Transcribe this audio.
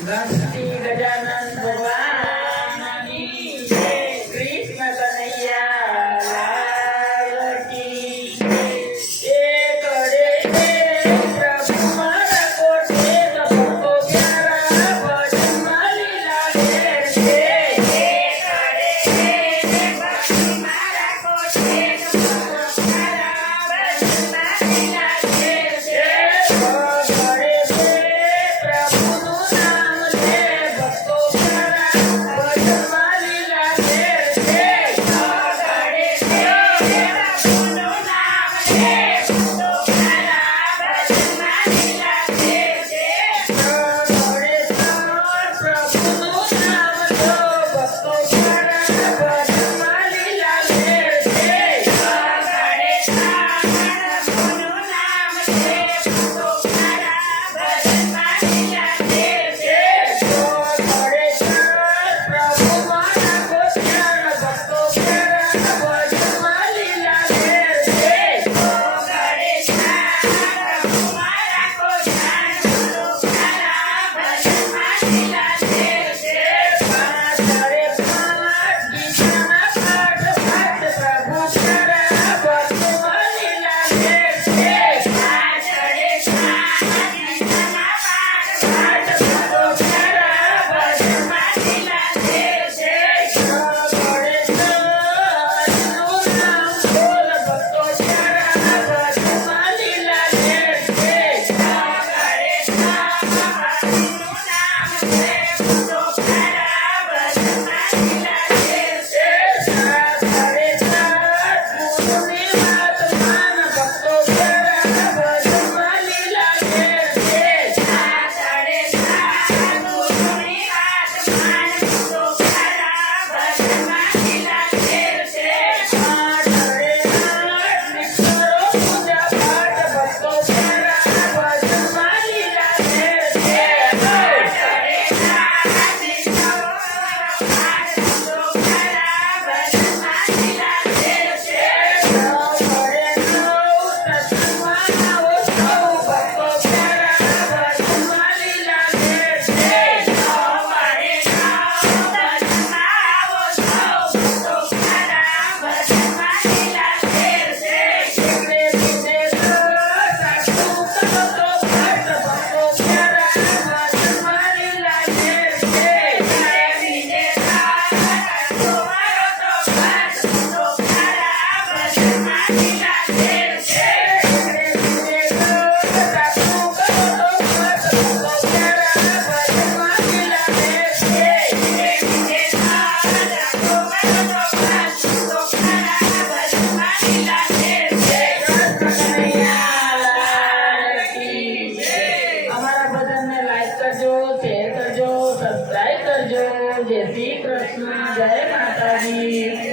Gajah Gajah जो share कर जो सब्सक्राइब कर जो जय श्री कृष्ण जय माता दी।